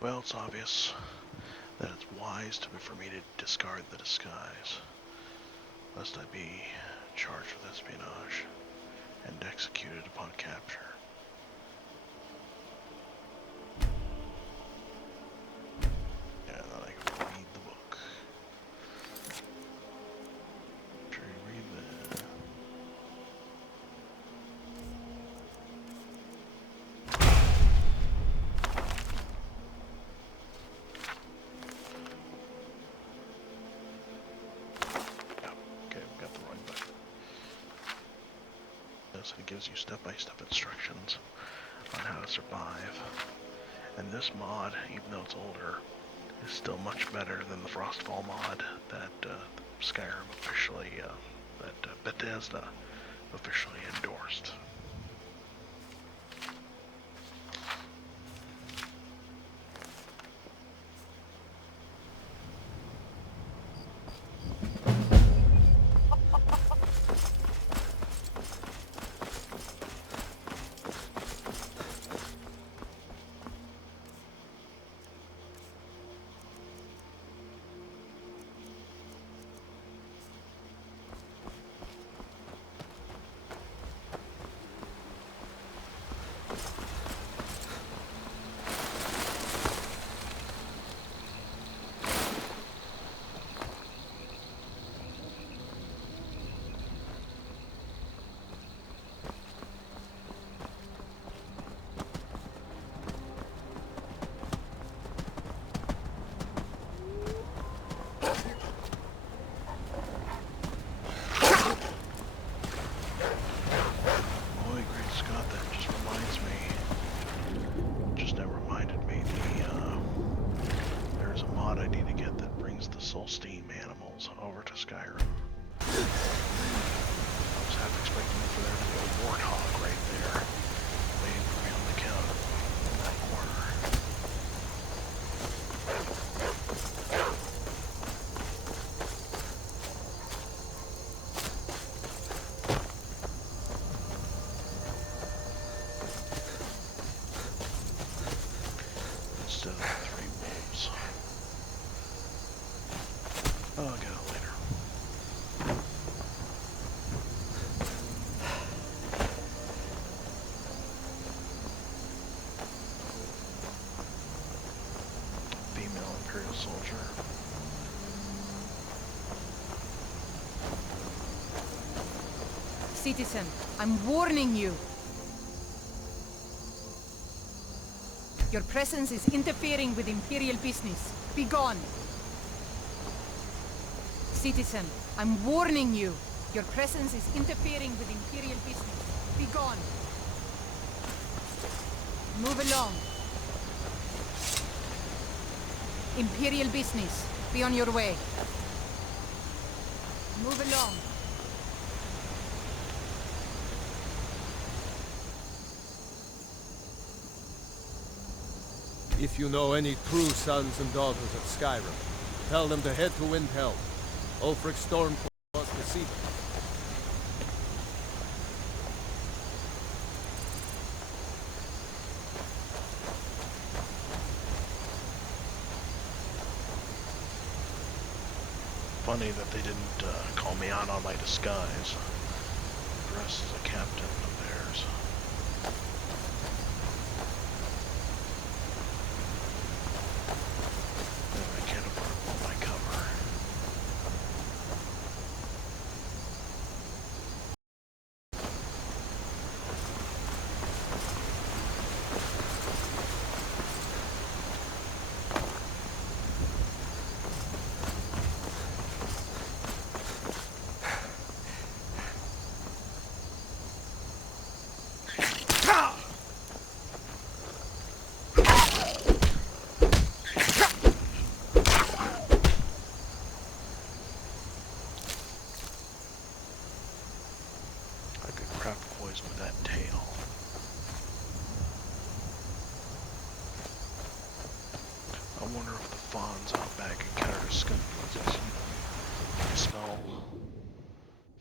Well, it's obvious that it's wise for me to discard the disguise, lest I be charged with espionage and executed upon capture. Yeah, then I can read the book. Sure you read that. Okay, we got the right book. Yes, it gives you step-by-step instructions on how to survive. And this mod, even though it's older, is still much better than the Frostfall mod that Skyrim officially, that Bethesda officially endorsed. Steam animals over to Skyrim. I was half expecting for there to be a warthog right there, waiting for me on the counter in that corner. Instead of the 3 wolves. Oh, I'll get it later. Female Imperial soldier. Citizen, I'm warning you. Your presence is interfering with Imperial business. Be gone. Citizen, I'm warning you. Your presence is interfering with Imperial business. Be gone. Move along. Imperial business. Be on your way. Move along. If you know any true sons and daughters of Skyrim, tell them to head to Windhelm. Ulfric Stormclaw wants to see them. Funny that they didn't call me out on my disguise. Dressed as a captain of theirs. I can't afford my cover. With that tail. I wonder if the fawns out back encountered a skunk residue. I smell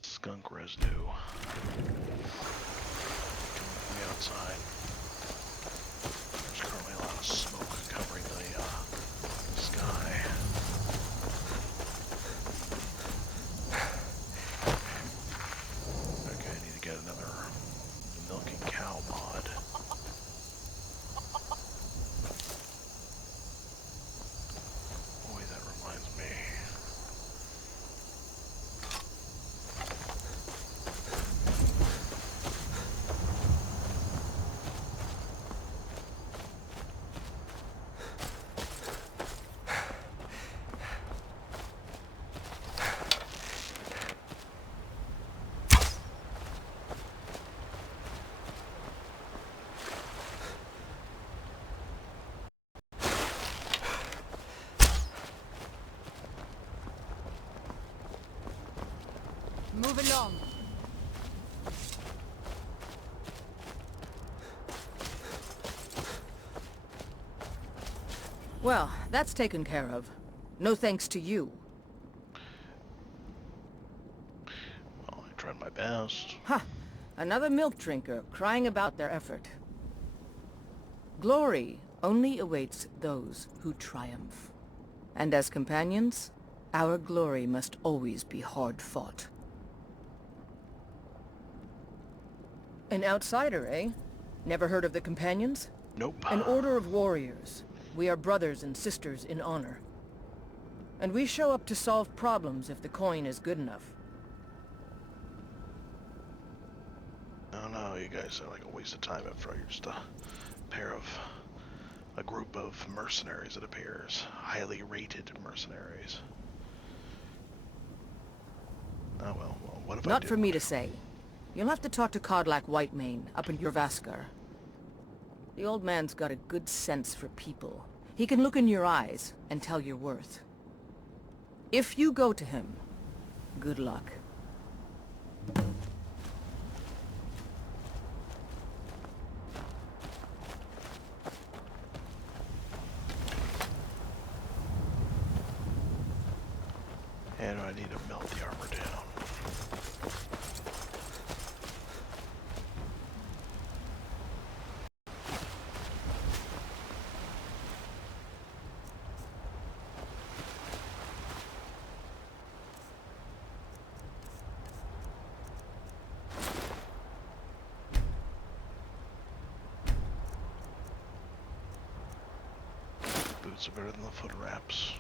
skunk residue. long. Well, that's taken care of. No thanks to you. Well, I tried my best. Ha! Another milk drinker crying about their effort. Glory only awaits those who triumph. And as companions, our glory must always be hard-fought. An outsider, eh? Never heard of the Companions? Nope. An order of warriors. We are brothers and sisters in honor. And we show up to solve problems if the coin is good enough. No, you guys are like a waste of time after all. You're just a group of mercenaries, it appears. Highly rated mercenaries. Oh well, what if I Not did? for me to say. You'll have to talk to Codlac Whitemane up in Jorvaskar. The old man's got a good sense for people. He can look in your eyes and tell your worth. If you go to him, good luck. And I need to melt the armor down. Boots are better than the foot wraps.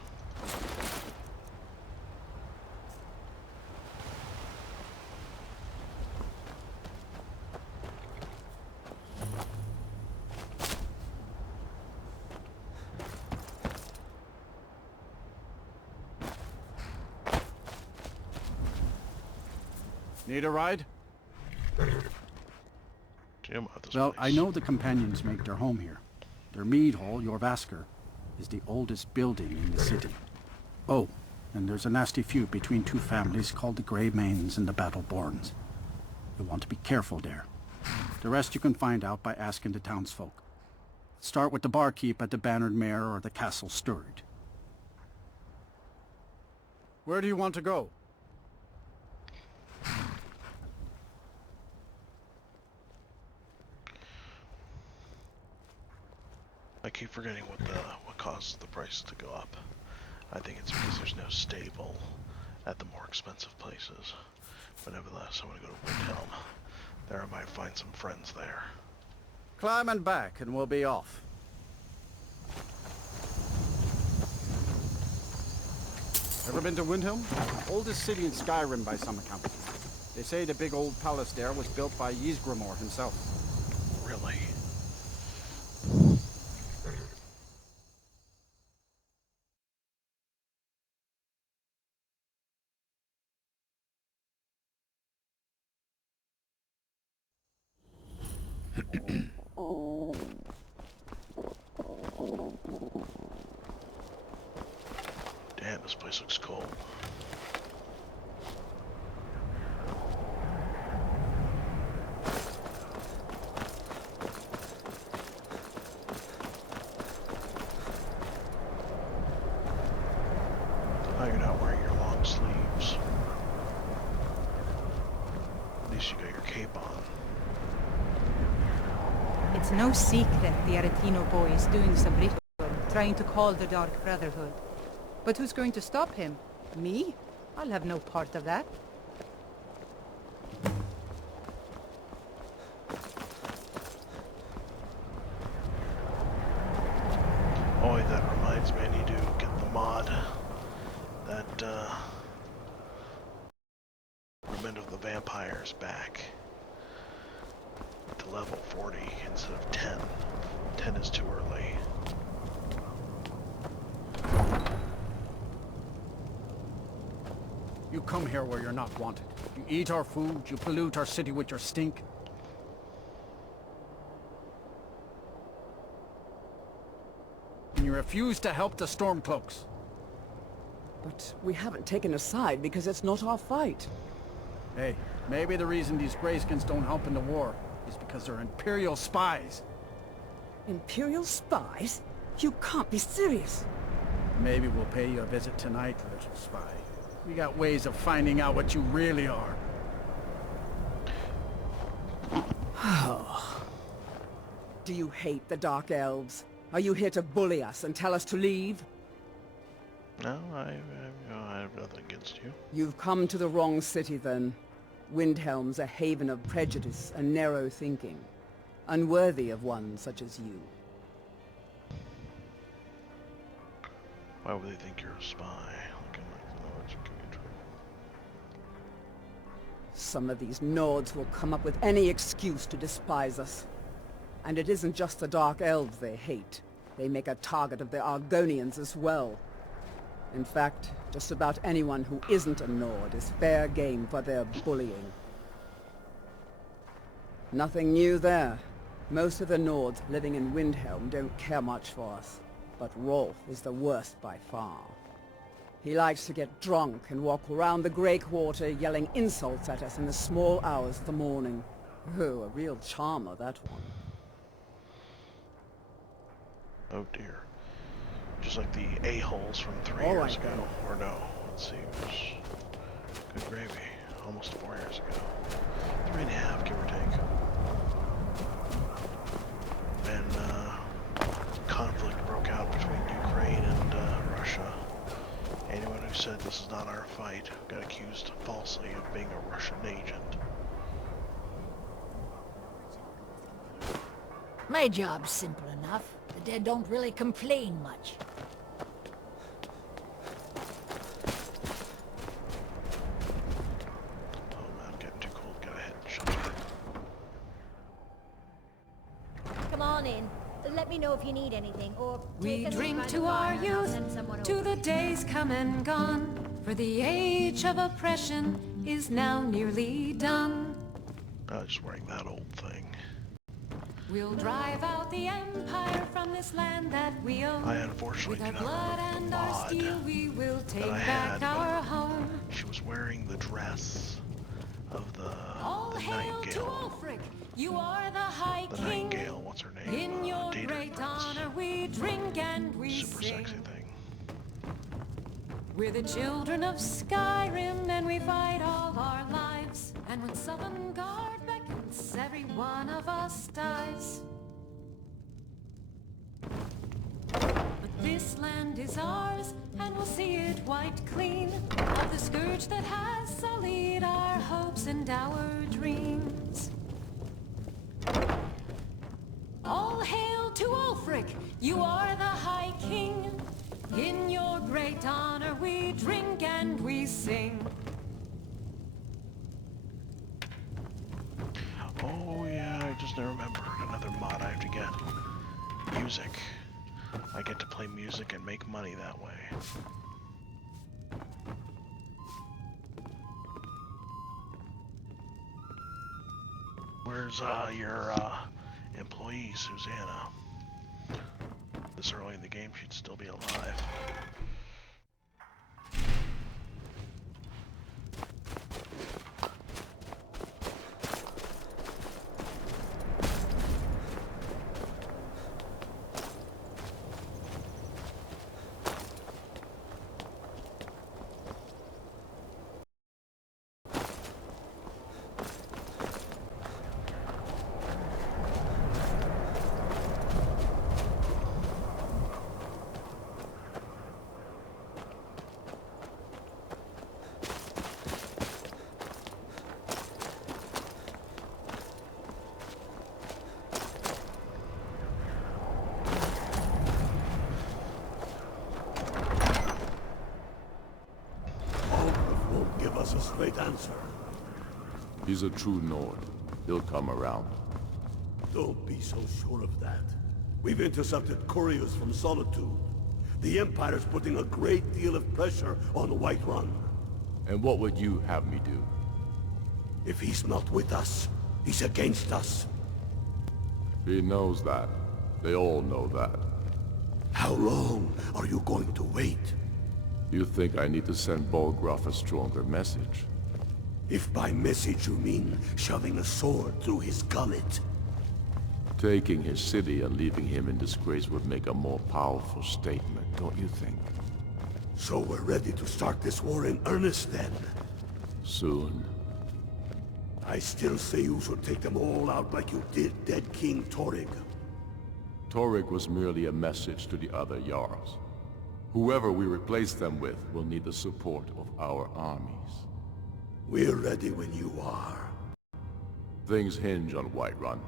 Need a ride? Jim, this Well, place. I know the companions make their home here. Their mead hall, Jorvaskar, is the oldest building in the city. Oh, and there's a nasty feud between two families called the Grey Manes and the Battleborns. You'll want to be careful there. The rest you can find out by asking the townsfolk. Start with the barkeep at the Bannered Mare or the Castle Stirred. Where do you want to go? I keep forgetting what causes the price to go up. I think it's because there's no stable at the more expensive places. But nevertheless, I want to go to Windhelm. There I might find some friends there. Climb and back and we'll be off. Ever been to Windhelm? Oldest city in Skyrim by some accounts. They say the big old palace there was built by Ysgramor himself. Really? Damn, this place looks cool. Oh, you're not wearing your long sleeves. At least you got your cape on. It's no secret the Aretino boy is doing some ritual, trying to call the Dark Brotherhood. But who's going to stop him? Me? I'll have no part of that. Oh, that reminds me, I need to get the mod that Remand of the Vampires back to level 40 instead of 10. 10 is too early. You come here where you're not wanted. You eat our food, you pollute our city with your stink. And you refuse to help the Stormcloaks. But we haven't taken a side because it's not our fight. Hey, maybe the reason these Greyskins don't help in the war is because they're Imperial spies. Imperial spies? You can't be serious. Maybe we'll pay you a visit tonight, little spy. We got ways of finding out what you really are. Do you hate the Dark Elves? Are you here to bully us and tell us to leave? No, I have nothing against you. You've come to the wrong city then. Windhelm's a haven of prejudice and narrow thinking, unworthy of one such as you. Why would they think you're a spy? Looking like the Nords are giving you trouble. Some of these Nords will come up with any excuse to despise us. And it isn't just the Dark Elves they hate. They make a target of the Argonians as well. In fact, just about anyone who isn't a Nord is fair game for their bullying. Nothing new there. Most of the Nords living in Windhelm don't care much for us. But Rolf is the worst by far. He likes to get drunk and walk around the Grey Quarter yelling insults at us in the small hours of the morning. Oh, a real charmer, that one. Oh dear. Just like the a-holes from 3 All years right, ago. then. Or no, let's see, it was good gravy. Almost 4 years ago. 3.5, give or take. And conflict broke out between Ukraine and Russia. Anyone who said this is not our fight got accused falsely of being a Russian agent. My job's simple enough. The dead don't really complain much. Oh man, I'm getting too cold. Gotta hit shelter. Come on in. Let me know if you need anything, or We take us drink by the to fire our and I'll youth, send someone to over. the days come and gone, for the age of oppression is now nearly done. I was just wearing that old thing. We'll drive out the empire from this land that we own. I unfortunately With our do not blood remember and the our mod steel, we will take I back had, our but home. she was wearing the dress of All the hail to Nightingale. Ulfric, you are the High The King. Nightingale, what's her name? In your Data great Prince. honor we drink and we Super sing. sexy thing. We're the children of Skyrim and we fight all our lives. And when Sovngarde beckons, every one of us dies. But this land is ours, and we'll see it wiped clean of the scourge that has sullied our hopes and our dreams. All hail to Ulfric, you are the High King. In your great honor we drink and we sing. Oh yeah, I just remembered another mod I have to get. Music. I get to play music and make money that way. Where's your employee, Susanna? This early in the game, she'd still be alive. Won't give us a straight answer. He's a true Nord. He'll come around. Don't be so sure of that. We've intercepted couriers from Solitude. The Empire's putting a great deal of pressure on Whiterun. And what would you have me do? If he's not with us, he's against us. He knows that. They all know that. How long are you going to wait? You think I need to send Bolgraf a stronger message? If by message you mean shoving a sword through his gullet. Taking his city and leaving him in disgrace would make a more powerful statement, don't you think? So we're ready to start this war in earnest then? Soon. I still say you should take them all out like you did dead King Torrig. Torrig was merely a message to the other Jarls. Whoever we replace them with will need the support of our armies. We're ready when you are. Things hinge on Whiterun.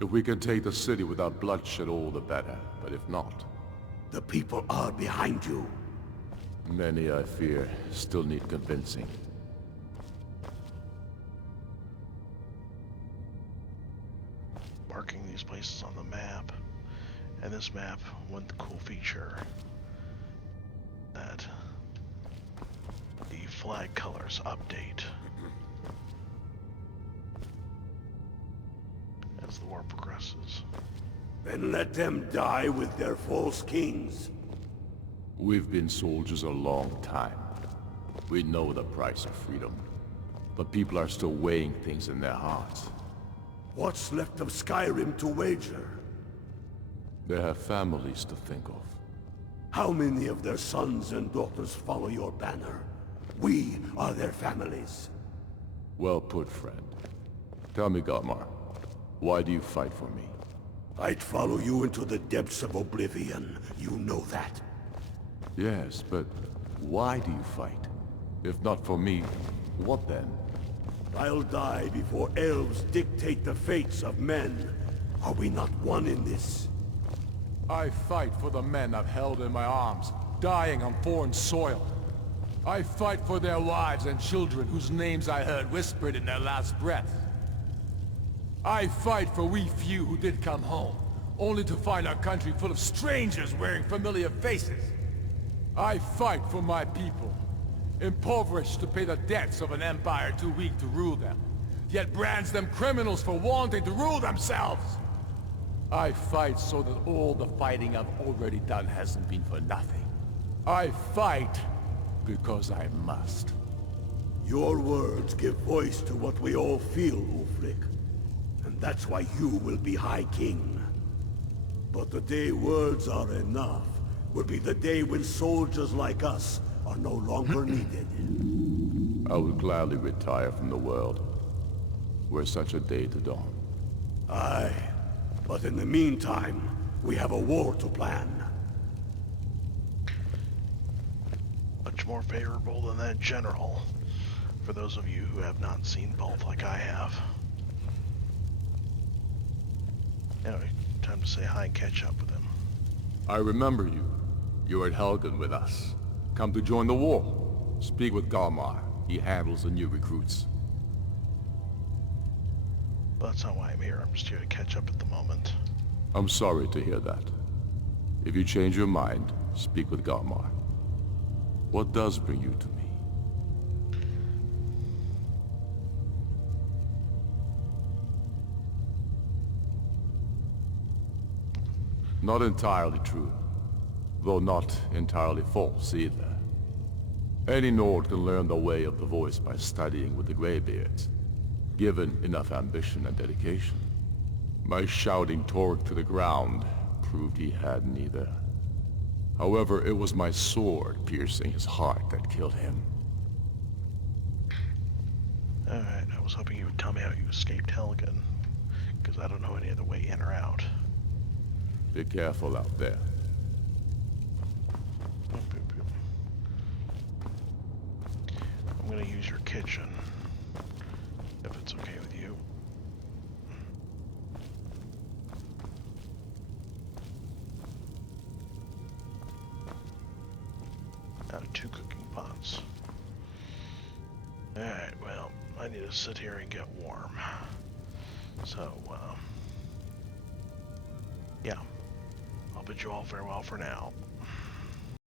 If we can take the city without bloodshed, all the better. But if not... The people are behind you. Many, I fear, still need convincing. Marking these places on the map. And this map, one cool feature that the flag colors update as the war progresses. Then let them die with their false kings. We've been soldiers a long time. We know the price of freedom. But people are still weighing things in their hearts. What's left of Skyrim to wager? They have families to think of. How many of their sons and daughters follow your banner? We are their families. Well put, friend. Tell me, Galmar, why do you fight for me? I'd follow you into the depths of oblivion. You know that. Yes, but why do you fight? If not for me, what then? I'll die before elves dictate the fates of men. Are we not one in this? I fight for the men I've held in my arms, dying on foreign soil. I fight for their wives and children whose names I heard whispered in their last breath. I fight for we few who did come home, only to find our country full of strangers wearing familiar faces. I fight for my people, impoverished to pay the debts of an empire too weak to rule them, yet brands them criminals for wanting to rule themselves. I fight so that all the fighting I've already done hasn't been for nothing. I fight because I must. Your words give voice to what we all feel, Ulfric. And that's why you will be High King. But the day words are enough will be the day when soldiers like us are no longer needed. I would gladly retire from the world, were such a day to dawn. Aye, but in the meantime, we have a war to plan. Much more favorable than that general, for those of you who have not seen both like I have. Anyway, time to say hi and catch up with him. I remember you. You were at Helgen with us. Come to join the war. Speak with Galmar. He handles the new recruits. But that's not why I'm here. I'm just here to catch up at the moment. I'm sorry to hear that. If you change your mind, speak with Galmar. What does bring you to me? Not entirely true, though not entirely false either. Any Nord can learn the way of the voice by studying with the Greybeards, given enough ambition and dedication. My shouting Torg to the ground proved he had neither. However, it was my sword piercing his heart that killed him. Alright, I was hoping you would tell me how you escaped Helgen, because I don't know any other way in or out. Be careful out there. I'm gonna use your kitchen, if it's okay with you. Out of 2 cooking pots. Alright, well, I need to sit here and get warm. So, yeah. I'll bid you all farewell for now.